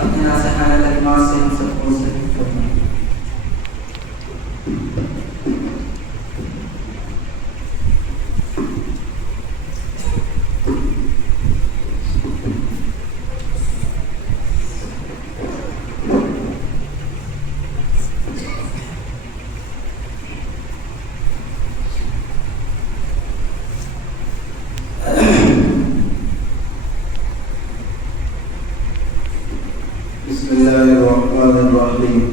اپنے ناصحانہ کلمات سے ہم سب کو مستفید فرمائیں۔ بسم الله الرحمن الرحيم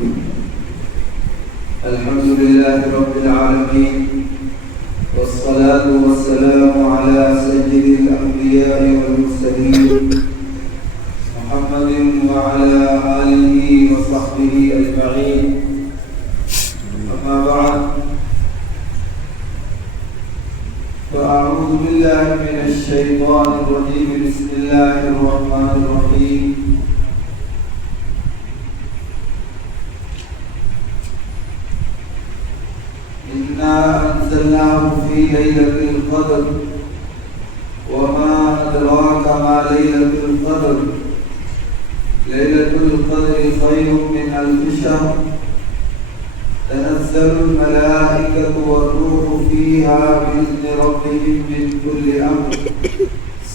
الحمد لله رب العالمين والصلاة والسلام على سيد الأنبياء والمرسلين محمد وعلى آله وصحبه أجمعين أما بعد فأعوذ بالله من الشيطان الرجيم بسم الله الرحمن الرحيم إنا أنزلناه في ليلة القدر وما أدراك ما ليلة القدر ليلة القدر خير من ألف شهر تنزل الملائكة والروح فيها بإذن ربهم من كل أمر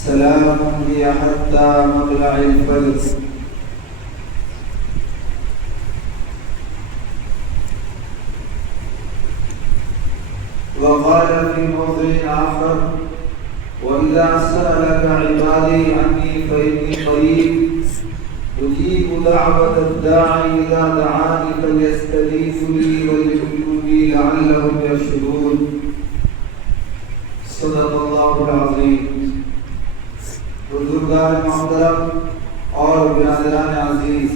سلام هي حتى مطلع الفجر وقال في موضع آخر وإذا سألك عبادي عني فإني قريب أجيب دعوة الداعي إذا دعاني فليستجيبوا لي وليؤمنوا بي لعلهم يرشدون صدق الله العظيم۔ بزرگان محترم اور برادران عزیز،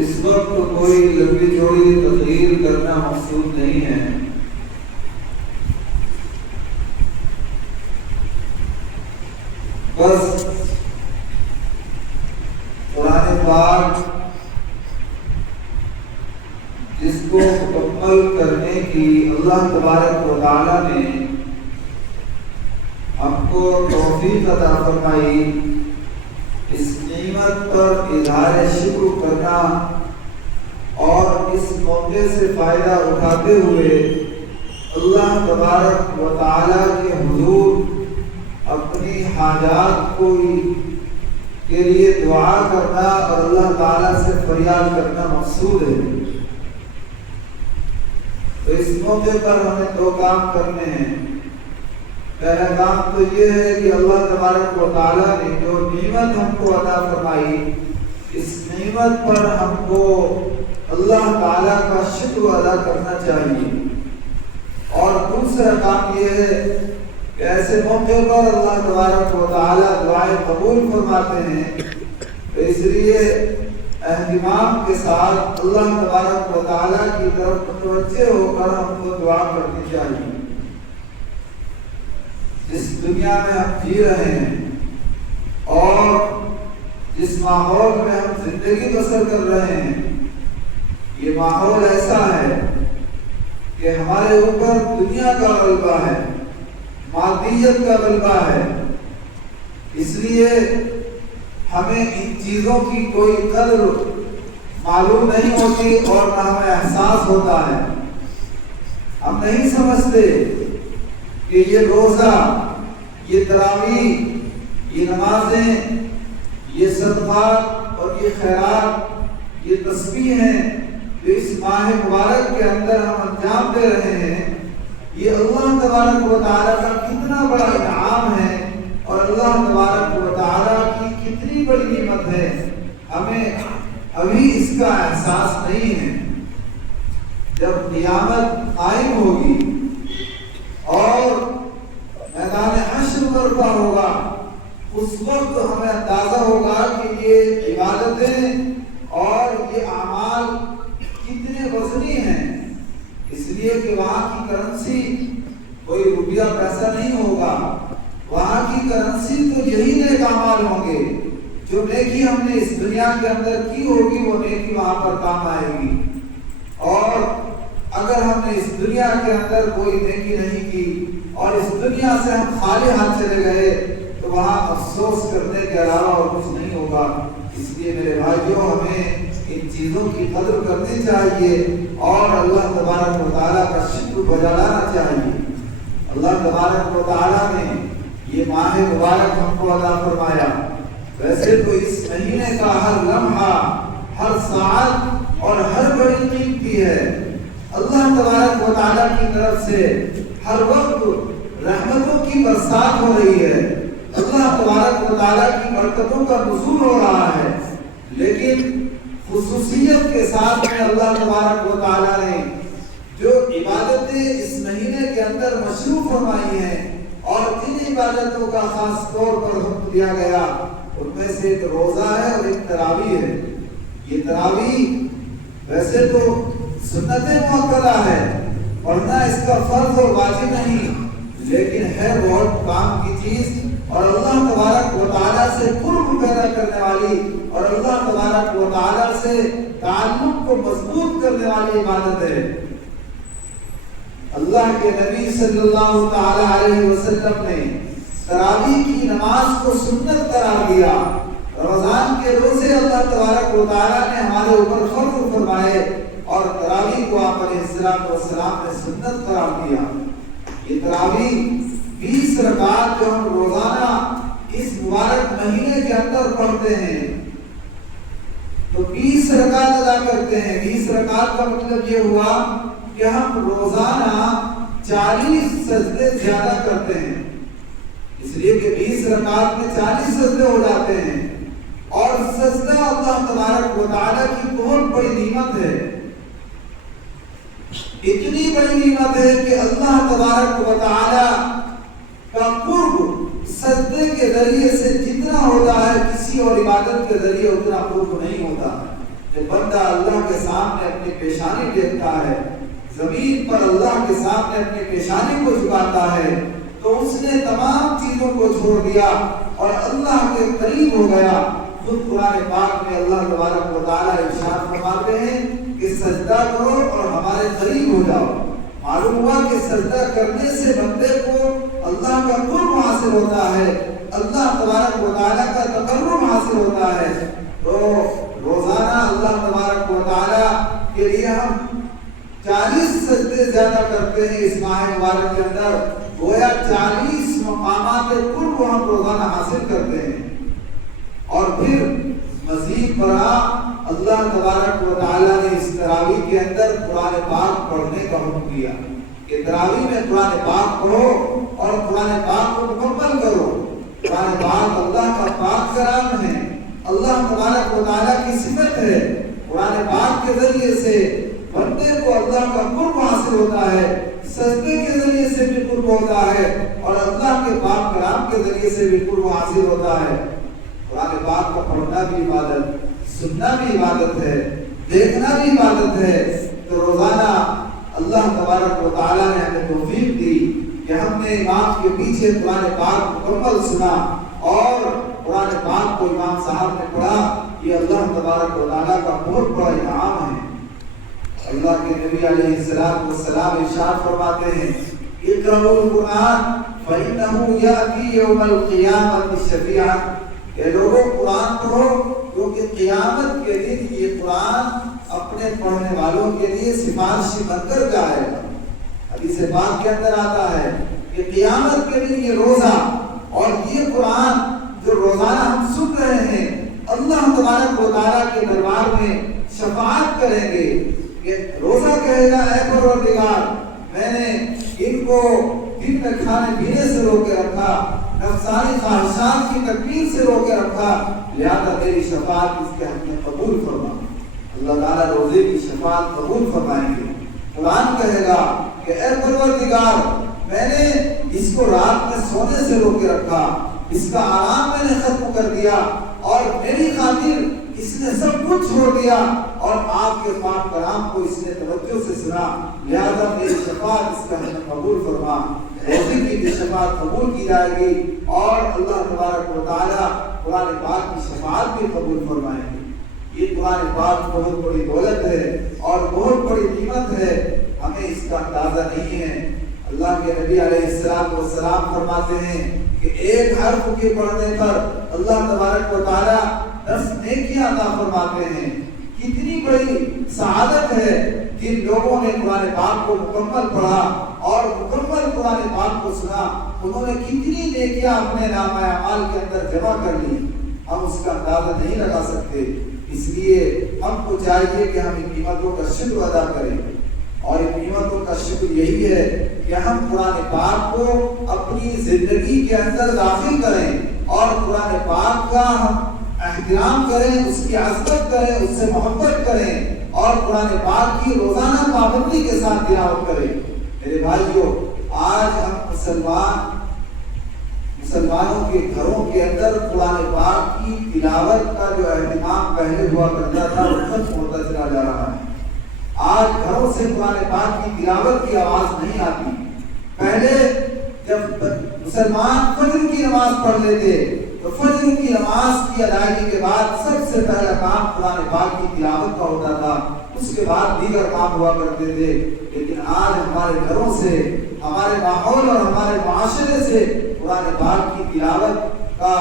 اس وقت کوئی لمبی چوڑی تقریر کرنا مقصود نہیں ہے، بس قرآن پاک جس کو مکمل کرنے کی اللہ تبارک و تعالی نے ہم کو توفیق عطا فرمائی، اس نعمت پر اظہار شکر کرنا اور اس موقع سے فائدہ اٹھاتے ہوئے اللہ تبارک و تعالی کے حضور اپنی حاجات کے لیے دعا کرنا اور اللہ تعالی سے فریاد کرنا مقصود ہے۔ تو اس موقع پر ہمیں دو کام کرنے ہیں۔ پہلا کام تو یہ ہے کہ اللہ تبارک و تعالیٰ نے جو نعمت ہم کو عطا فرمائی، اس نعمت پر ہم کو اللہ تعالیٰ کا شکر ادا کرنا چاہیے، اور دوسرا کام یہ ہے کہ ایسے موقع پر اللہ تبارک و تعالیٰ دعائیں قبول فرماتے ہیں، تو اس لیے اہتمام کے ساتھ اللہ تبارک و تعالیٰ کی طرف متوجہ ہو کر ہم کو دعا کرنی چاہیے۔ جس دنیا میں ہم جی رہے ہیں اور جس ماحول میں ہم زندگی بسر کر رہے ہیں، یہ ماحول ایسا ہے کہ ہمارے اوپر دنیا کا غلبہ ہے، مادیت کا غلبہ ہے، اس لیے ہمیں ان چیزوں کی کوئی قدر معلوم نہیں ہوتی اور نہ ہمیں احساس ہوتا ہے۔ ہم نہیں سمجھتے کہ یہ روزہ، یہ تراویح، یہ نمازیں، یہ صدقات اور یہ خیرات، یہ تسبیح ہیں جو اس ماہ مبارک کے اندر ہم انجام دے رہے ہیں، یہ اللہ تبارک و تعالیٰ کا کتنا بڑا انعام ہے اور اللہ تبارک و تعالیٰ کی کتنی بڑی نعمت ہے، ہمیں ابھی اس کا احساس نہیں ہے۔ جب قیامت قائم ہوگی اور میدان حشر برپا ہوگا، اس وقت ہمیں اندازہ ہوگا کہ یہ عبادتیں اور یہ اعمال کتنے وزنی ہیں، اس لیے کہ وہاں کی کرنسی کوئی روپیہ پیسہ نہیں ہوگا، وہاں کی کرنسی تو یہی نیک اعمال ہوں گے، جو نیکی ہم نے اس دنیا کے اندر کی ہوگی وہ نیکی وہاں پر کام آئے گی، اور اگر ہم نے اس دنیا کے اندر کوئی نیکی نہیں کی اور اس دنیا سے ہم خالی ہاتھ چلے گئے تو وہاں افسوس کرنے کے علاوہ اور کچھ نہیں ہوگا۔ اس لیے میرے بھائیوں، ہمیں ان چیزوں کی قدر کرنی چاہیے اور اللہ تبارک و تعالیٰ کا شکر بجا لانا چاہیے۔ اللہ تبارک و تعالیٰ نے یہ ماہ مبارک ہم کو عطا فرمایا۔ ویسے تو اس مہینے کا ہر لمحہ، ہر ساعت اور ہر گھڑی قیمتی ہے۔ اللہ تبارک و تعالیٰ کی طرف سے ہر وقت رحمتوں کی برسات ہو رہی ہے، اللہ تبارک و تعالیٰ کی برکتوں کا نزول ہو رہا ہے، لیکن خصوصیت کے ساتھ میں اللہ تبارک و تعالیٰ نے جو عبادتیں اس مہینے کے اندر مشروع فرمائی ہیں اور جن عبادتوں کا خاص طور پر حکم دیا گیا، ان میں سے ایک روزہ ہے اور ایک تراویح ہے۔ یہ تراویح ویسے تو سنت مؤکدہ ہے، پڑھنا اس کا فرض اور واجب نہیں، لیکن ہے بہت کام کی چیز اور اللہ تبارک و تعالیٰ سے قرب پیدا کرنے والی اور اللہ تبارک و تعالیٰ سے تعلق کو مضبوط کرنے والی عبادت ہے۔ اللہ کے نبی صلی اللہ تعالی علیہ وسلم نے تراویح کی نماز کو سنت قرار دیا۔ رمضان کے روزے اللہ تبارک و تعالیٰ نے ہمارے اوپر فرض فرمائے اور تراویح کو آپ علیہ السلام نے سنت قرار دیا۔ یہ تراویح 20 رکعات جو ہم روزانہ اس مبارک مہینے کے اندر پڑھتے ہیں تو 20 رکعت ادا کرتے ہیں۔ 20 رکعت کا مطلب یہ ہوا کہ ہم روزانہ 40 سجدے زیادہ کرتے ہیں، اس لیے کہ 20 رکعت میں 40 سجدے ہو جاتے ہیں، اور سجدہ اللہ تبارک و تعالیٰ کی بہت بڑی نعمت ہے۔ اتنی بڑی نعمت ہے کہ اللہ تبارک و تعالیٰ کا قرب سجدے کے ذریعے سے جتنا ہوتا ہے کسی اور عبادت کے ذریعے اتنا قرب نہیں ہوتا۔ جب بندہ اللہ کے سامنے اپنی پیشانی دیکھتا ہے، زمین پر اللہ کے سامنے اپنی پیشانی کو جھکاتا ہے، تو اس نے تمام چیزوں کو چھوڑ دیا اور اللہ کے قریب ہو گیا۔ خود قرآن پاک میں اللہ تبارک و تعالیٰ ارشاد فرماتے ہیں کہ سجدہ کرو اور ہمارے قریب ہو جاؤ۔ معلوم ہوا کہ سجدہ کرنے سے بندے کو اللہ کا قرب حاصل ہوتا ہے، اللہ تبارک و تعالیٰ کا تقرب حاصل ہوتا ہے۔ تو روزانہ اللہ تبارک و تعالیٰ کے لیے ہم 40 سجدے زیادہ کرتے ہیں اس ماہ مبارک کے اندر، گویا 40 مقامات قرب ہم روزانہ حاصل کرتے ہیں۔ اور پھر مزید برآں اللہ تبارک و تعالیٰ نے اس تراویح کے اندر قرآن پاک پڑھنے کا حکم دیا کہ تراویح میں قرآن پاک پڑھو اور قرآن پاک کو مکمل کرو۔ قرآن پاک اللہ کا پاک کلام ہے، اللہ تبارک و تعالیٰ کی صفت ہے۔ قرآن پاک کے ذریعے سے بندے کو اللہ کا قرب حاصل ہوتا ہے، سجدے کے ذریعے سے بھی قرب ہوتا ہے اور اللہ کے پاک کلام کے ذریعے سے بھی قرب حاصل ہوتا ہے۔ قرآن پاک کا پڑھنا بھی عبادت، سننا بھی عبادت ہے، دیکھنا بھی عبادت ہے۔ تو روزانہ اللہ تبارک و تعالیٰ نے ہمیں توفیق دی کہ ہم نے امام کے پیچھے قرآن پاک مکمل سنا اور قرآن پاک کو امام صاحب نے پڑھا۔ یہ اللہ تبارک و تعالیٰ کا بہت بڑا انعام ہے۔ اللہ کے نبی علیہ السلام ارشاد فرماتے ہیں اقرؤوا القرآن فإنه يأتي يوم القيامة شفيعا، کہ لوگوں قرآن پڑھو کیونکہ قیامت کے دن یہ قرآن اپنے پڑھنے والوں کے لیے سفارشی بن کر جائے گا۔ حدیث پاک کے اندر آتا ہے کہ قیامت کے دن یہ روزہ اور یہ قرآن جو روزانہ ہم سن رہے ہیں اللہ تبارک و تعالیٰ کے دربار میں شفاعت کریں گے کہ روزہ کہے گا اے پروردگار، میں نے ان کو دن میں کھانے پینے سے روکے رکھا، نفسانی خواہشات کی تکمیل سے روکے رکھا، لہذا میری شفاعت اس کے حق میں قبول فرما۔ اللہ تعالیٰ روزے کی شفاعت قبول فرمائیں گے۔ قرآن کہے گا کہ اے پروردگار، میں نے اس کو رات میں سونے سے روکے رکھا، اس کا آرام میں نے ختم کر دیا اور میری خاطر اس نے سب کچھ چھوڑ دیا اور آپ کے پاک کلام کو اس نے توجہ سے سنا، لہذا میری شفاعت اس کا حق میں قبول فرما۔ روزے کی بھی شفاعت قبول کی جائے گی اور اللہ تبارک و تعالیٰ قرآن پاک کی شفاعت بھی قبول فرمائیں گے۔ یہ قرآن پاک بہت بڑی دولت ہے اور بہت بڑی نعمت ہے، ہمیں اس کا اندازہ نہیں ہے۔ اللہ کے نبی علیہ السلام فرماتے ہیں کہ ایک حرف کے پڑھنے پر اللہ تبارک و تعالیٰ 10 نیکیاں عطا فرماتے ہیں۔ کتنی بڑی سعادت ہے جن لوگوں نے قرآن پاک کو مکمل پڑھا اور مکمل قرآن پاک کو سنا، انہوں نے کتنی نیکیاں اپنے نامہ اعمال کے اندر جمع کر لی، ہم اس کا اندازہ نہیں لگا سکتے۔ اس لیے ہم کو چاہیے کہ ہم ان نعمتوں کا شکر ادا کریں، اور ان نعمتوں کا شکر یہی ہے کہ ہم قرآن پاک کو اپنی زندگی کے اندر داخل کریں اور قرآن پاک کا ہم احترام کریں، اس کی عظمت کریں، اس سے محبت کریں اور قرآن پاک کی روزانہ پابندی کے ساتھ تلاوت کریں۔ میرے بھائیوں، آج ہم مسلمانوں کے گھروں کے اندر قرآن پاک کی تلاوت کا جو اہتمام پہلے ہوا کرتا تھا وہ ختم ہوتا چلا جا رہا ہے۔ آج گھروں سے قرآن پاک کی تلاوت کی آواز نہیں آتی۔ پہلے جب مسلمان فجر کی نماز پڑھ لیتے تو فجر کی نماز کی ادائیگی کے بعد سب سے پہلا کام قرآن پاک کی تلاوت کا ہوتا تھا، اس کے بعد دیگر کام ہوا کرتے تھے۔ لیکن آج ہمارے گھروں سے، ہمارے ماحول اور ہمارے معاشرے سے قرآن پاک کی تلاوت کا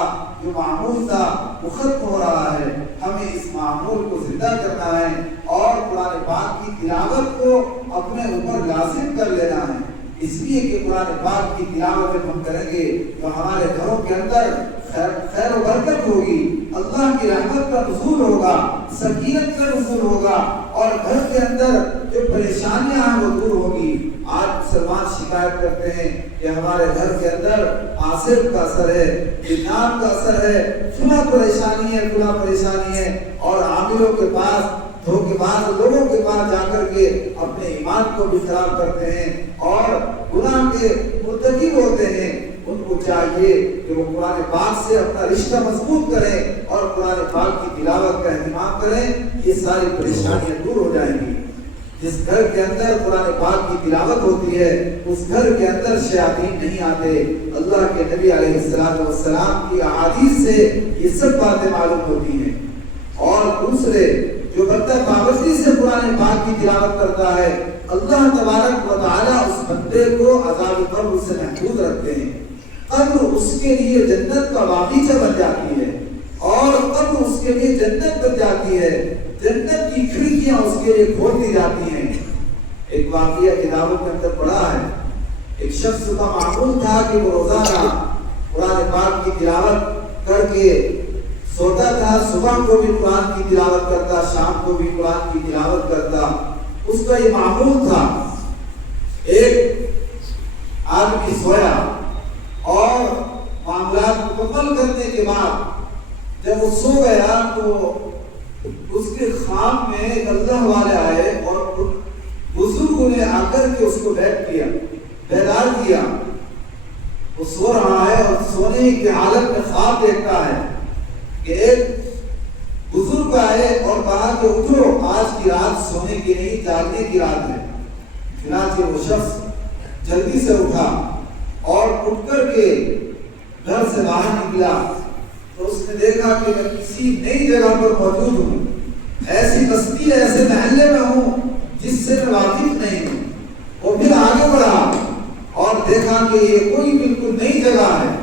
جو معمول تھا وہ ختم ہو رہا ہے۔ ہمیں اس معمول کو زندہ کرنا ہے اور قرآن پاک کی تلاوت کو اپنے اوپر لازم کر لینا ہے۔ اس لیے کہ قرآن پاک کی تلاوت ہم کریں گے تو ہمارے گھروں کے اندر خیر و برکت ہوگی، اللہ کی رحمت کا نزول ہوگا، سکینت کا نزول ہوگا اور گھر کے اندر جو پریشانیاں ہیں وہ دور ہوگی۔ آج مسلمان شکایت کرتے ہیں کہ ہمارے گھر کے اندر آصف کا اثر ہے، جنات کا اثر ہے، فلاں پریشانی ہے، فلاں پریشانی ہے، اور عاملوں کے پاس، دھوکے باز لوگوں کے پاس جا کر کے اپنے ایمان کو بھی خراب کرتے ہیں اور گناہ کے مرتکب ہوتے ہیں۔ ان کو چاہیے کہ وہ قرآن پاک سے اپنا رشتہ مضبوط کریں اور قرآن پاک کی تلاوت کا اہتمام کریں، یہ ساری پریشانیاں دور ہو جائیں گی۔ جس گھر کے اندر قرآن پاک کی تلاوت ہوتی ہے اس گھر کے اندر شیاطین نہیں آتے۔ اللہ کے نبی علیہ السلام کی احادیث سے یہ سب باتیں معلوم ہوتی ہیں۔ اور دوسرے، جو بندہ پابندی سے قرآن پاک کی تلاوت کرتا ہے، اللہ تبارک و تعالیٰ اس بندے کو عذاب قبر سے محفوظ رکھتے ہیں۔ قبر اس کے لیے جنت کا باغیچہ بن جاتی ہے اور قبر اس کے لیے جنت بن جاتی ہے، جنت کی کھڑکیاں اس کے لیے کھول دی جاتی ہیں۔ ایک واقعہ کتابوں کے اندر پڑھا ہے، ایک شخص کا معمول تھا کہ وہ روزانہ قرآن پاک کی تلاوت کر کے سوتا تھا، صبح کو بھی قرآن کی تلاوت کرتا، شام کو بھی قرآن کی تلاوت کرتا، اس کا یہ معمول تھا۔ ایک آدمی سویا اور معاملات مکمل کرنے کے بعد جب وہ سو گیا تو اس کے خواب میں اللہ والے آئے اور بزرگوں نے آ کر کے اس کو بیدار کیا۔ وہ سو رہا ہے اور سونے کی حالت میں خواب دیکھتا ہے کہ ایک بزرگ آئے اور کہا کہ اٹھو، آج کی رات سونے کی نہیں جاگنے کی رات ہے۔ چنانچہ وہ شخص جلدی سے اٹھا اور اٹھ کر کے گھر سے باہر نکلا تو اس نے دیکھا کہ میں کسی نئی جگہ پر موجود ہوں، ایسی بستی ایسے محلے میں ہوں جس سے میں واقف نہیں ہوں۔ وہ پھر آگے بڑھا اور دیکھا کہ یہ کوئی بالکل نئی جگہ ہے۔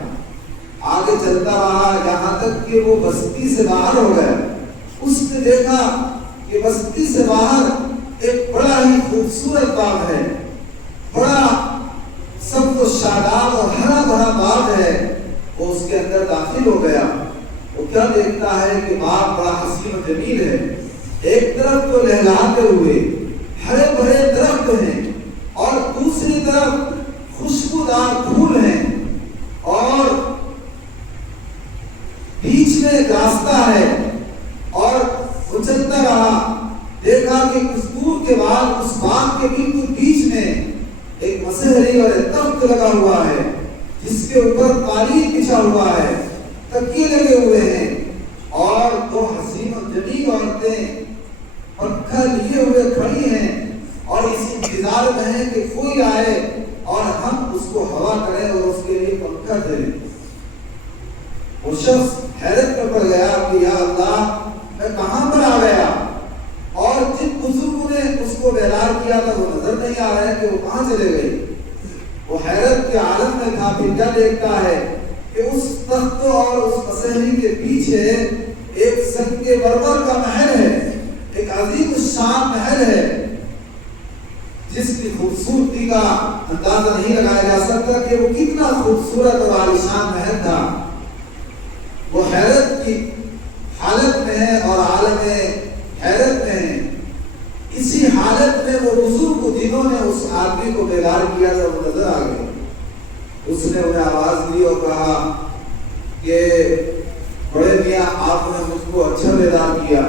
آگے چلتا رہا یہاں تک کہ وہ بستی سے باہر ہو گیا۔ اس نے دیکھا کہ بستی سے باہر ایک بڑا ہی خوبصورت باغ ہے، بڑا سب کو شاداب اور ہرا بھرا باغ ہے۔ وہ اس کے اندر داخل ہو گیا۔ وہ کیا دیکھتا ہے کہ باغ بڑا حسین و جمیل ہے، ایک طرف تو لہلاتے ہوئے ہرے بھرے درخت ہیں اور دوسری طرف خوشبودار پھول ہیں اور بیچ میں ایک راستہ ہے۔ اور وہ چلتا رہا، دیکھا کہ کچھ دور کے بعد اس باغ کے بالکل بیچ میں ایک مسحری اور ایک تخت لگا ہوا ہے جس کے اوپر قالین بچھا ہوا ہے، تکیے لگے ہوئے ہیں اور دو حسین و جمیل عورتیں پنکھا لیے ہوئے کھڑی ہیں اور اس انتظار میں ہیں کہ کوئی آئے اور ہم اس کو ہوا کریں اور اس کے لیے پنکھا دیں۔ وہ شخص حیرت میں پڑ گیا کہ یا اللہ، میں کہاں پر آ گیا؟ اور جن بزرگوں نے اس کو بیدار کیا تھا وہ نظر نہیں آ رہا ہے کہ وہ کہاں چلے گئے۔ وہ حیرت کے عالم میں تھا۔ پھر کیا دیکھتا ہے کہ اس تخت اور اس مسیحی کے پیچھے ایک سنگ مرمر کا محل ہے، ایک عظیم الشان محل ہے جس کی خوبصورتی کا اندازہ نہیں لگایا جا سکتا کہ وہ کتنا خوبصورت اور عالیشان محل تھا۔ وہ حیرت کی حالت میں ہے اور عالم حیرت میں ہے۔ اسی حالت میں وہ بزرگ جنہوں نے اس آدمی کو بیدار کیا تھا وہ نظر آ گئے۔ اس نے انہیں آواز دی اور کہا کہ بڑے میاں آپ نے مجھ کو اچھا بیدار کیا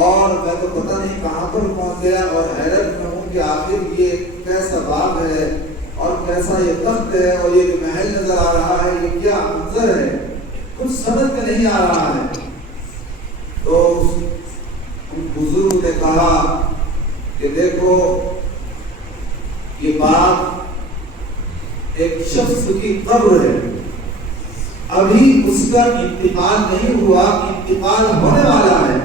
اور میں تو پتہ نہیں کہاں پر پہنچ گیا اور حیرت میں ہوں کہ آخر یہ کیسا باغ ہے اور کیسا یہ تخت ہے اور یہ جو محل نظر آ رہا ہے یہ کیا منظر ہے، کچھ سمجھ میں نہیں آ رہا ہے۔ تو ان بزرگ نے کہا کہ دیکھو یہ باغ ایک شخص کی قبر ہے، ابھی اس کا انتقال نہیں ہوا، انتقال ہونے والا ہے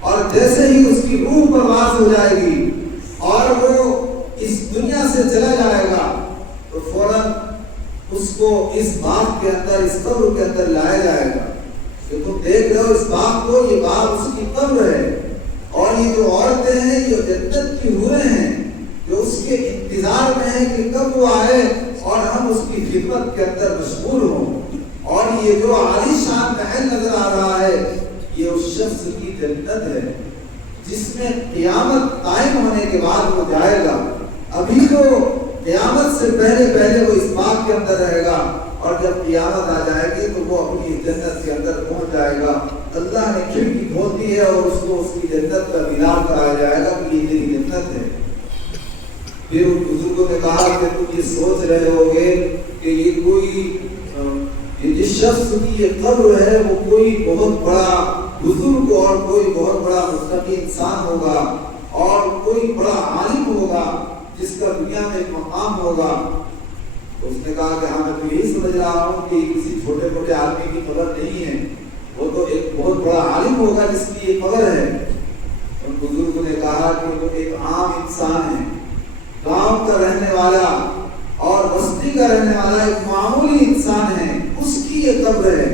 اور جیسے ہی اس کی روح پرواز ہو جائے گی اور وہ اس دنیا سے چلا جائے گا تو فوراً اس کو اس باغ کے اندر، اس قبر کے اندر لایا جائے گا۔ کہ تم دیکھ رہے ہو اس باغ کو، یہ باغ اس کی قبر ہے اور یہ جو عورتیں ہیں یہ جنت کی حوریں ہیں جو اس کے انتظار میں ہیں کہ کب وہ آئے اور ہم اس کی خدمت کے اندر مشغول ہوں۔ اور یہ جو عالی شان محل نظر آ رہا ہے یہ اس شخص کی جنت ہے جس میں قیامت قائم ہونے کے بعد وہ جائے گا۔ ابھی تو قیامت سے پہلے وہ اس باغ کے اندر رہے گا اور جب قیامت آ جائے گی تو وہ اپنی جنت کے اندر پہنچ جائے گا۔ اللہ نے کھڑکی کھولتی ہے اور اس کو اس کی جنت کا دیدار کرایا جائے گا کہ یہ تیری جنت ہے۔ پھر ان بزرگوں نے کہا کہ تم یہ سوچ رہے ہوگے کہ یہ کوئی جس شخص کی یہ قبر ہے وہ کوئی بہت بڑا بزرگ اور کوئی بہت بڑا متقی انسان ہوگا اور کوئی بڑا عالم ہوگا جس کا دنیا میں ایک مقام ہوگا۔ تو اس نے کہا کہ ہاں میں تو یہی سمجھ رہا ہوں کہ کسی چھوٹے موٹے آدمی کی قبر نہیں ہے، وہ تو ایک بہت بڑا عالم ہوگا جس کی یہ قبر ہے۔ ان بزرگوں نے کہا کہ وہ ایک عام انسان ہے، گاؤں کا رہنے والا اور بستی کا رہنے والا ایک معمولی انسان ہے، اس کی یہ قبر ہے،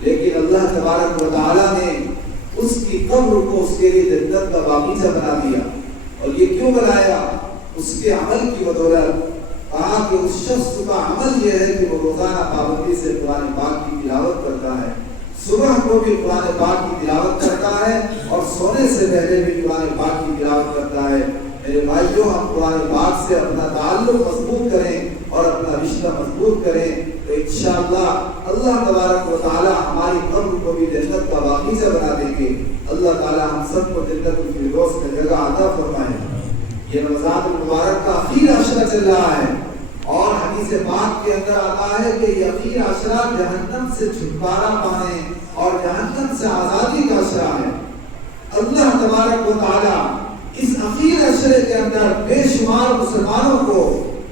لیکن اللہ تبارک و تعالیٰ نے اس کی قبر کو اس کے لیے جنت کا باغیچہ بنا دیا۔ اور یہ کیوں بنایا؟ اس کے عمل کی بدولت۔ کہا کہ اس شخص کا عمل یہ ہے کہ وہ روزانہ پابندی سے قرآن پاک کی تلاوت کرتا ہے، صبح کو بھی قرآن پاک کی تلاوت کرتا ہے اور سونے سے پہلے بھی قرآن پاک کی تلاوت کرتا ہے۔ میرے بھائیوں، ہم قرآن پاک سے اپنا تعلق مضبوط کریں اور اپنا رشتہ مضبوط کریں تو انشاءاللہ اللہ تبارک و تعالی ہماری قبر کو بھی جنت کا باغیچہ بنا دیں گے۔ اللہ تعالی ہم سب کو جنت الفردوس میں جگہ عطا فرمائے۔ یہ رمضان المبارک کا اخیر عشرہ چل رہا ہے اور حدیث پاک کے اندر آتا ہے کہ یہ اخیر عشرہ جہنم سے چھٹکارا پانے اور جہنم سے آزادی کا عشرہ ہے۔ اللہ تبارک و تعالی اس اخیر عشرے کے اندر بے شمار مسلمانوں کو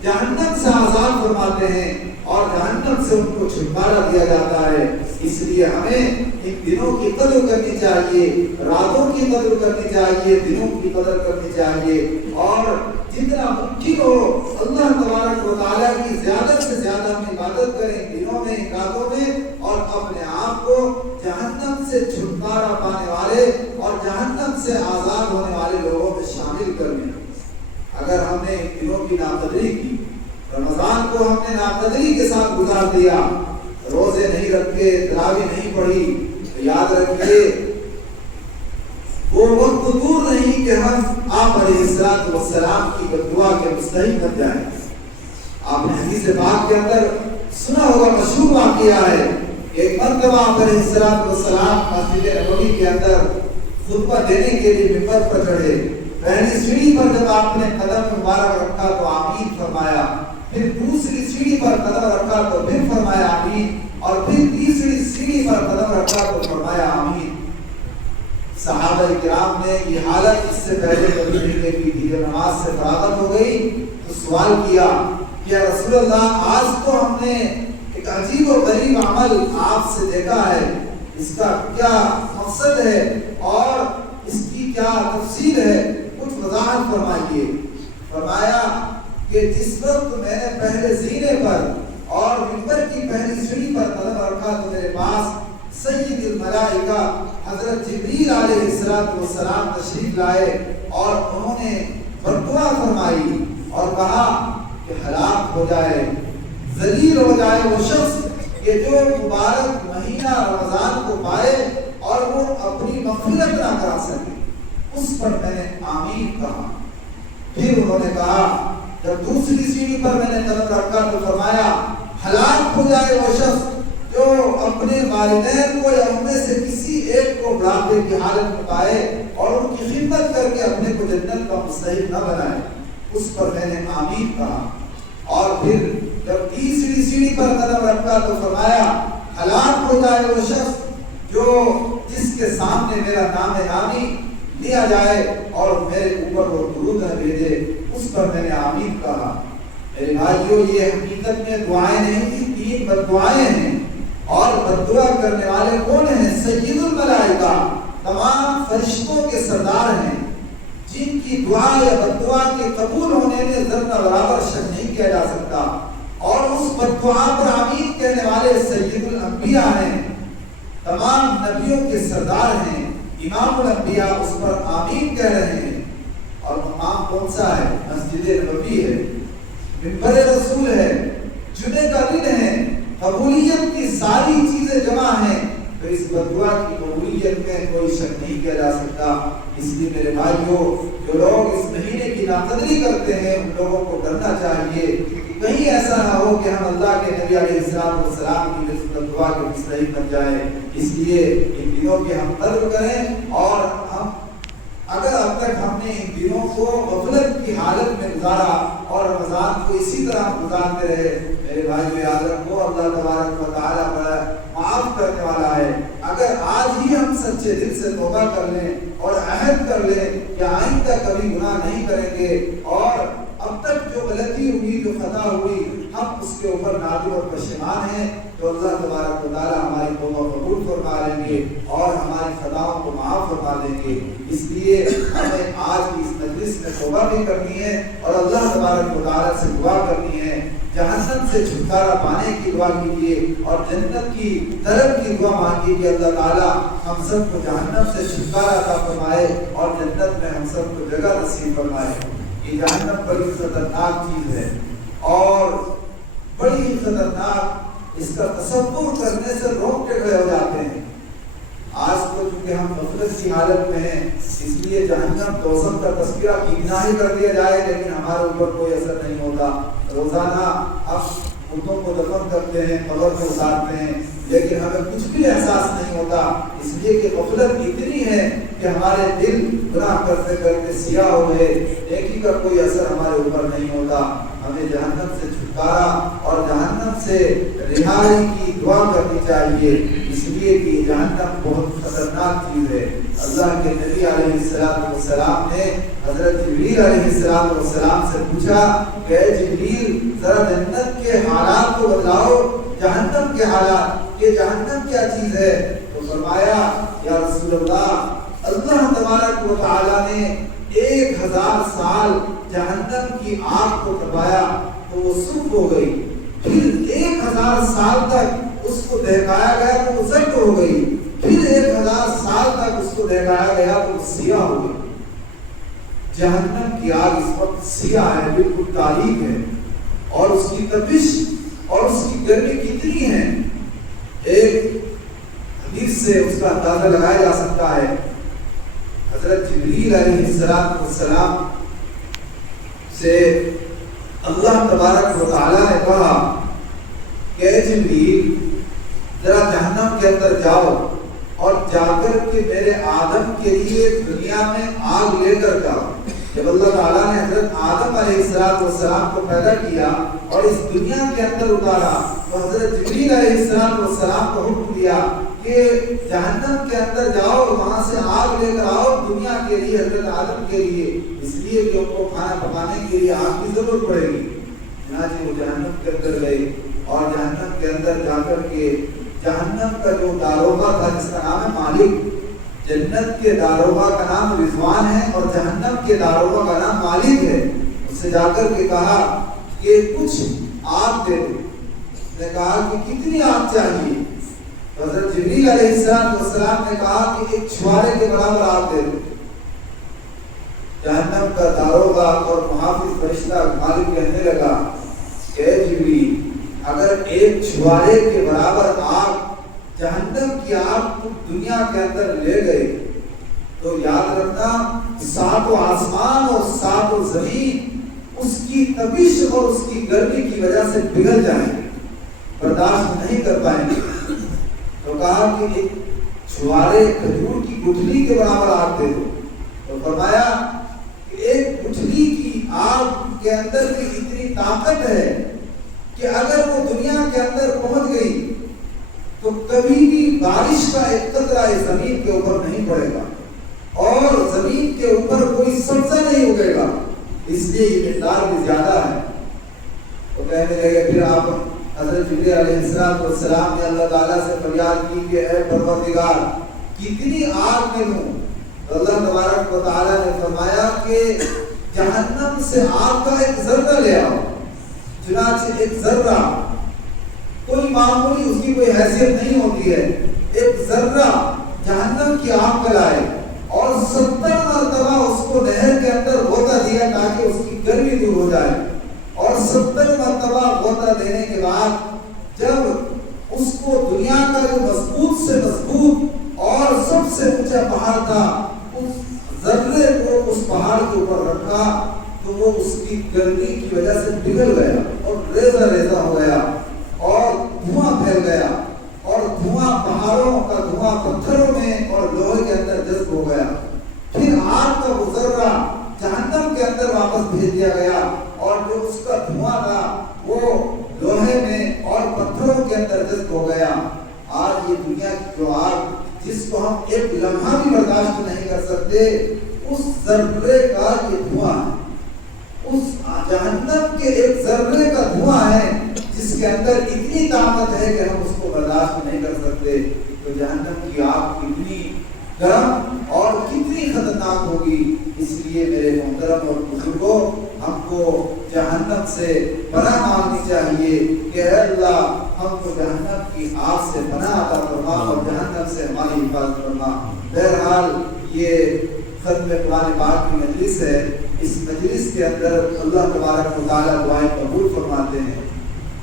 جہنم سے آزاد فرماتے ہیں اور جہنم سے ان کو چھٹکارا دیا جاتا ہے۔ اس لیے ہمیں ان دنوں کی قدر کرنی چاہیے، راتوں کی قدر کرنی چاہیے، دنوں کی قدر کرنی چاہیے اور جتنا ممکن ہو اللہ تبارک و تعالیٰ کی زیادہ سے زیادہ ہم عبادت کریں دنوں میں، راتوں میں، اور اپنے آپ کو جہنم سے چھٹکارا پانے والے اور جہنم سے آزاد ہونے والے لوگوں میں شامل کر لیں۔ اگر ہم نے ان دنوں کی ناقدری کی، رمضان کو ہم نے ناقدری کے ساتھ گزار دیا، روزے نہیں رکھے، تراویح نہیں پڑھی، تو یاد رکھیے وہ وقت دور نہیں کہ ہم آپ علیہ السلام کی بددعا کے مستحق بن جائیں۔ آپ نے حدیث پاک کے اندر سنا ہوگا، مشہور واقعہ ہے کہ ایک مرتبہ آپ علیہ السلام مسجد نبوی کے اندر خطبہ دینے کے لیے ممبر پر چڑھے۔ پہلی سیڑھی پر جب آپ نے قدم مبارک رکھا تو آمین فرمایا، پھر دوسری سیڑھی پر قدم رکھا تو پھر فرمایا آمین، اور پھر تیسری سیڑھی پر قدم رکھا تو فرمایا آمین۔ صحابہ کرام نے یہ حالت اس سے پہلے کبھی نہیں دیکھی تھی۔ جب نماز سے فراغت ہو گئی تو سوال کیا کہ یا رسول اللہ، آج تو ہم نے ایک عجیب و غریب عمل آپ سے دیکھا ہے، اس کا کیا مقصد ہے اور اس کی کیا تفصیل ہے، کچھ وضاحت فرمائیے۔ فرمایا کہ جس وقت میں نے پہلے زینے پر اور منبر کی پہلی سیڑھی پر قدم رکھا تو میرے پاس سید الملائکہ حضرت جبریل علیہ السلام تشریف لائے اور انہوں نے بددعا فرمائی اور کہا کہ ہلاک ہو جائے، ذلیل ہو جائے وہ شخص کہ جو مبارک مہینہ رمضان کو پائے اور وہ اپنی مغفرت نہ کرا سکے۔ اس پر میں نے آمین کہا۔ پھر انہوں نے کہا، جب دوسری سیڑھی پر میں نے قدم رکھا تو فرمایا ہلاک ہو جائے وہ شخص جو اپنے والدین کو یا ان میں سے کسی ایک کو بڑھاپے کی حالت میں پائے اور ان کی خدمت کر کے اپنے کو جنت کا مستحق نہ بنائے۔ اس پر میں نے آمین کہا۔ اور پھر جب تیسری سیڑھی پر قدم رکھا تو فرمایا ہلاک ہو جائے وہ شخص جو جس کے سامنے میرا نام نامی لیا جائے اور میرے اوپر وہ درود نہ بھیجے۔ اس پر میں نے آمین کہا۔ میرے بھائیوں، یہ حقیقت میں دعائیں نہیں تھی، 3 بددعائیں ہیں۔ اور بددعا کرنے والے کون ہیں؟ سید الملائکہ، تمام فرشتوں کے سردار ہیں، جن کی دعا یا بددعا کے قبول ہونے میں ذرہ برابر شک نہیں کیا جا سکتا۔ اور اس بددعا پر آمین کہنے والے سید الانبیاء ہیں، تمام نبیوں کے سردار ہیں، امام الانبیاء اس پر آمین کہہ رہے ہیں۔ اور مقام کون سا ہے؟ مسجد نبوی ہے، منبر رسول ہے، جمعے کا دن ہے، قبولیت کی ساری چیزیں جمع ہیں، تو اس بددعا کی قبولیت میں کوئی شک نہیں کیا جا سکتا۔ اس لیے میرے بھائیوں، جو لوگ اس مہینے کی ناقدری کرتے ہیں ان لوگوں کو ڈرنا چاہیے کہ کہیں ایسا نہ ہو کہ ہم اللہ کے نبی علیہ السلام کی بددعا کے مستحق بن جائیں۔ اس لیے ان دنوں کی ہم قدر کریں، اور ہم اگر اب تک ہم نے ان دنوں کو غفلت کی حالت میں گزارا اور رمضان کو اسی طرح گزارتے رہے، میرے بھائیو یاد رکھو اللہ تبارک و تعالیٰ بڑا معاف کرنے والا ہے۔ اگر آج ہی ہم سچے دل سے توبہ کر لیں اور عہد کر لیں کہ آئندہ کبھی گناہ نہیں کریں گے، اور اب تک جو غلطی ہوئی، جو خطا ہوئی، ہم اس کے اوپر نادم اور پشیمان ہیں، تو اللہ تبارک و تعالیٰ ہماری توبہ قبول فرما لیں گے اور ہماری خطاؤں کو معاف فرما دیں گے۔ اس لیے ہمیں آج کی اس مجلس میں توبہ بھی کرنی ہے اور اللہ تبارک و تعالیٰ سے دعا کرنی ہے۔ جہنم سے چھٹکارا پانے کی دعا کیجیے اور جنت کی طلب کی دعا مانگیے کہ اللہ تعالیٰ ہم سب کو جہنم سے چھٹکارا عطا فرمائے اور جنت میں ہم سب کو جگہ نصیب فرمائے۔ یہ جہنم بڑی خطرناک چیز ہے اور بڑی خطرناک، اس کا تصور کرنے سے روکے کھڑے ہو جاتے ہیں۔ آج تو چونکہ ہم غفلت کی حالت میں ہیں، اس لیے جہنم دوزخ کا تذکرہ کتنا ہی کر دیا جائے لیکن ہمارے اوپر کوئی اثر نہیں ہوتا۔ روزانہ ہم مردوں کو دفن کرتے ہیں، قبر میں اتارتے ہیں، لیکن ہمیں کچھ بھی احساس نہیں ہوتا، اس لیے کہ غفلت اتنی ہے کہ ہمارے دل گناہ کرتے کرتے سیاہ ہو گئے، نیکی کا کوئی اثر ہمارے اوپر نہیں ہوتا۔ ہمیں جہنم سے چھٹکارا اور جہنم سے رہائی کی دعا کرنی چاہیے، اس لیے کہ جہنم بہت خطرناک چیز ہے۔ اللہ کے نبی علیہ السلام نے حضرت جبریل علیہ السلام سے پوچھا کہ اے جبریل، ذرا جنت کے حالات کو بتلاؤ، جہنم کے حالات، کہ جہنم کیا چیز ہے؟ تو فرمایا یا رسول اللہ، اللہ تبارک و تعالیٰ نے 1000 سال جہنم کی آگ کو تپایا تو وہ سرخ ہو گئی، پھر 1000 سال تک اس کو دہکایا گیا تو وہ زرد ہو گئی، پھر 1000 سال تک اس کو دہکایا گیا تو وہ سیاہ ہو گئی۔ جہنم کی آگ اس وقت سیاہ ہے، بالکل تاریک ہے، اور اس کی تپش اور اس کی گرمی کتنی ہے، ایک حدیث سے اس کا اندازہ لگایا جا سکتا ہے۔ حضرت جبریل علیہ السلام سے اللہ تبارک و تعالیٰ نے کہا کہ اے جبریل، ذرا جہنم کے اندر جاؤ اور جا کر کے میرے آدم کے لیے دنیا میں آگ لے کر جاؤ۔ جب اللہ تعالیٰ نے حضرت آدم علیہ السلام کو پیدا کیا اور اس دنیا کے اندر اتارا تو حضرت جبریل علیہ السلام کو حکم دیا کہ جہنم کے اندر جاؤ، وہاں سے آگ لے کر آؤ دنیا کے لیے، حضرت آدم کے لیے، اس لیے کہ ان کو کھانا پکانے کے لیے آگ کی ضرورت پڑے گی۔ چنانچہ وہ جہنم کے اندر گئے اور جہنم کے اندر جا کر کے جہنم کا جو داروغہ تھا جس کا نام ہے مالک، جنت کے داروغہ کا نام رضوان ہے اور جہنم کے داروغہ کا نام مالک ہے، اس سے جا کر کے کہا کہ کچھ آگ دے دو، نے کہا کہ کتنی آگ چاہیے؟ حضرت جبریل علیہ السلام نے کہا کہ ایک چھوارے کے برابر آگ دے دو۔ جہنم کا داروغہ اور محافظ فرشتہ مالک کہنے لگا کہ اے جبریل، اگر ایک چھوارے کے برابر آگ، جہنم کی آگ تو دنیا کے اندر لے گئے تو یاد رکھنا ساتوں آسمان اور ساتوں زمین اس کی تپش اور اس کی گرمی کی وجہ سے پگھل جائیں گے، برداشت نہیں کر پائیں گے۔ تو کہا کہ ایک چھوارے کھجور کی گٹھلی کے برابر آگ دے دو۔ تو فرمایا کہ ایک گٹھلی کی آگ کے اندر بھی اتنی طاقت ہے کہ اگر وہ دنیا کے اندر پہنچ گئی تو کبھی بھی بارش کا ایک قطرہ اس زمین کے اوپر نہیں پڑے گا اور زمین کے اوپر کوئی سبزہ نہیں اگے گا، اس لیے یہ مقدار بھی زیادہ ہے۔ تو کہنے لگے پھر آپ حضرت جبریل علیہ السلام نے اللہ تعالیٰ سے فریاد کی کہ اے پروردگار کتنی آگ میں دوں؟ تو اللہ تبارک و تعالیٰ نے فرمایا کہ جہنم سے آگ کا ایک ذرہ لے آؤ۔ چنانچہ ایک ذرہ، کوئی معمولی اس کی کوئی حیثیت نہیں ہوتی ہے، ایک ذرہ جہنم کی آگ کا لائے اور 70 مرتبہ اس کو نہر کے اندر غوطہ دیا تاکہ اس کی گرمی دور ہو جائے، اور 70 مرتبہ غوطہ دینے کے بعد جب اس کو دنیا کا جو مضبوط سے مضبوط اور سب سے اونچا پہاڑ تھا اس ذرے کو اس پہاڑ کے اوپر رکھا تو وہ اس کی گرمی کی وجہ سے پگھل گیا اور ریزہ ریزہ ہو گیا اور دھواں پھیل گیا، اور دھواں پہاڑوں کا دھواں پتھروں میں اور لوہے کے اندر جذب ہو گیا۔ پھر آگ کا وہ ذرہ جہنم کے اندر واپس بھیج دیا گیا اور جو اس کا دھواں تھا وہ لوہے میں اور پتھروں کے اندر جذب ہو گیا۔ آج یہ دنیا کی جو آگ جس کو ہم ایک لمحہ بھی برداشت نہیں کر سکتے، اس ذرے کا یہ دھواں ہے، اس جہنم کے ایک ذرے کا دھواں ہے جس کے اندر اتنی طاقت ہے کہ ہم اس کو برداشت نہیں کر سکتے۔ تو جہنم کی آگ کتنی گرم اور کتنی خطرناک ہوگی، اس لیے میرے محترم اور بزرگوں ہم کو جہنم سے پناہ مانگنی چاہیے کہ اے اللہ ہم کو جہنم کی آگ سے پناہ عطا فرما اور جہنم سے ہماری حفاظت فرما۔ بہرحال یہ ختم قرآن پاک کی مجلس ہے، اس مجلس کے اندر اللہ تبارک و تعالیٰ دعائیں قبول فرماتے ہیں۔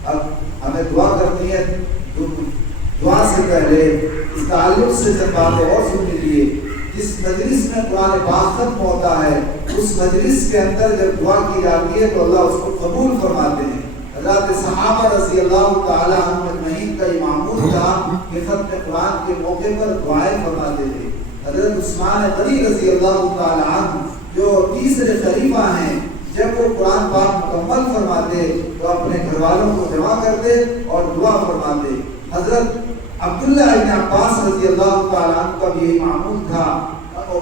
اب ہمیں دعا کرنی ہے، دعا سے پہلے اس تعلق سے جب باتیں اور سن لیجیے، جس مجلس میں قرآن پاک ختم ہوتا ہے اس مجلس کے اندر جب دعا کی جاتی ہے تو اللہ اس کو قبول فرماتے ہیں۔ حضرات صحابہ رضی اللہ تعالیٰ عنہ اجمعین کا یہ معمول تھا کہ ختم قرآن کے موقع پر دعائیں فرماتے تھے۔ حضرت عثمان غنی رضی اللہ تعالیٰ عنہ جو تیسرے خلیفہ ہیں، جب وہ قرآن پاک مکمل فرماتے تو اپنے گھر والوں کو جمع کرتے اور دعا فرماتے۔ حضرت عبداللہ ابن عباس رضی اللہ تعالیٰ عنہ کا بھی یہی معمول تھا،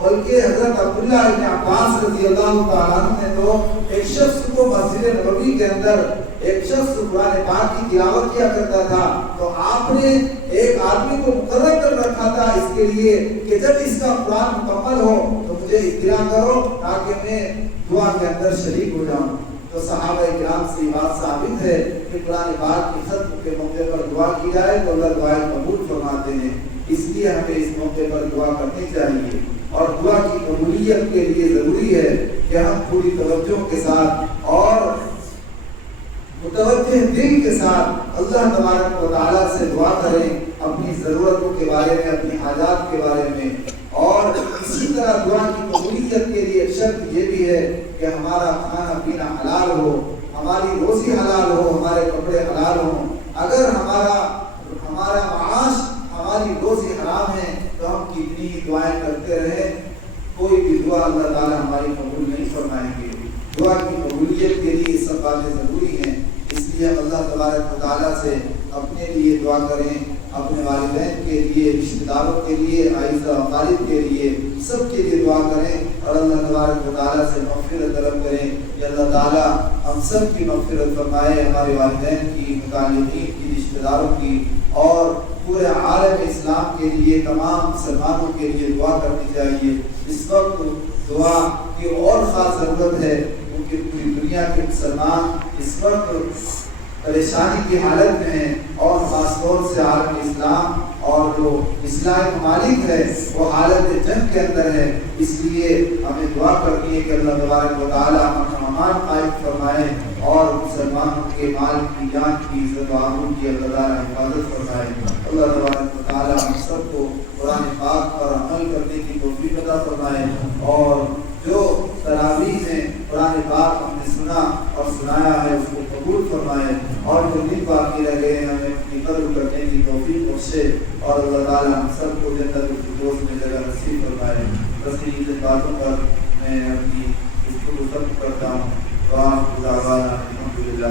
بلکہ حضرت عبداللہ ابن عباس رضی اللہ تعالیٰ عنہ نے تو ایک شخص کو مسجد نبوی کے اندر ایک شخص قرآن پاک کی تلاوت کیا کرتا تھا تو آپ نے ایک آدمی کو مقرر کر رکھا تھا اس کے لیے کہ جب اس کا قرآن مکمل ہو تو مجھے اطلاع کرو تاکہ میں دعا کے اندر شریک ہو جاؤں۔ تو صحابہ کرام سے یہ بات ثابت ہے کہ قرآن پاک کی ختم کے موقع پر دعا کی جائے تو اللہ دعائیں قبول فرماتے ہیں، اس لیے ہمیں اس موقع پر دعا کرنی چاہیے۔ اور دعا کی قبولیت کے لیے ضروری ہے کہ ہم پوری توجہ کے ساتھ اور متوجہ دل کے ساتھ اللہ تبارک و تعالیٰ سے دعا کریں اپنی ضرورتوں کے بارے میں، اپنی حاجات کے بارے میں۔ اور اسی طرح دعا کی قبولیت کے لیے ایک شرط یہ بھی ہے کہ ہمارا کھانا پینا حلال ہو، ہماری روزی حلال ہو، ہمارے کپڑے حلال ہوں۔ اگر ہمارا معاش، ہماری روزی حرام ہے تو ہم کتنی دعائیں کرتے رہیں، کوئی بھی دعا اللہ تعالیٰ ہماری قبول نہیں فرمائیں گے۔ دعا کی قبولیت کے لیے یہ سب باتیں ضروری ہیں، اس لیے ہم اللہ تبارک و تعالیٰ سے اپنے لیے دعا کریں، اپنے والدین کے لیے، رشتہ داروں کے لیے، عائزہ اقارب کے لیے، سب کے لیے دعا کریں اور اللہ تبارک و تعالیٰ سے مغفرت طلب کریں کہ اللہ تعالیٰ ہم سب کی مغفرت فرمائے، ہمارے والدین کی، متعلقین کی، رشتہ داروں کی، اور پورے عالم اسلام کے لیے، تمام مسلمانوں کے لیے دعا کرنی چاہیے۔ اس وقت دعا کی اور خاص ضرورت ہے کیونکہ پوری دنیا کے مسلمان اس وقت پریشانی کی حالت میں ہیں اور خاص طور سے عالم اسلام اور جو اسلامی ممالک ہے وہ حالت جنگ کے اندر ہے. اس لیے ہمیں دعا کرنی ہے کہ اللہ تبارک و تعالیٰ امان قائم فرمائے اور مسلمانوں کے مال کی جان کی عزت و آبرو کی اللہ تعالیٰ حفاظت فرمائے. اللہ تبارک و تعالیٰ ہم سب کو قرآن پاک پر عمل کرنے کی توفیق عطا فرمائے اور جو تراویح میں قرآن پاک ہم نے سنا اور سنایا ہے اس کو قبول فرمائے اور جو دن باقی رہ گئے ہمیں اپنی قدر کرنے کی توفیق بخشے اور اللہ تعالیٰ ہم سب کو جنت الفردوس میں جگہ نصیب فرمائے. بس ان باتوں پر میں اپنی گفتگو ختم کرتا ہوں. الحمد للہ.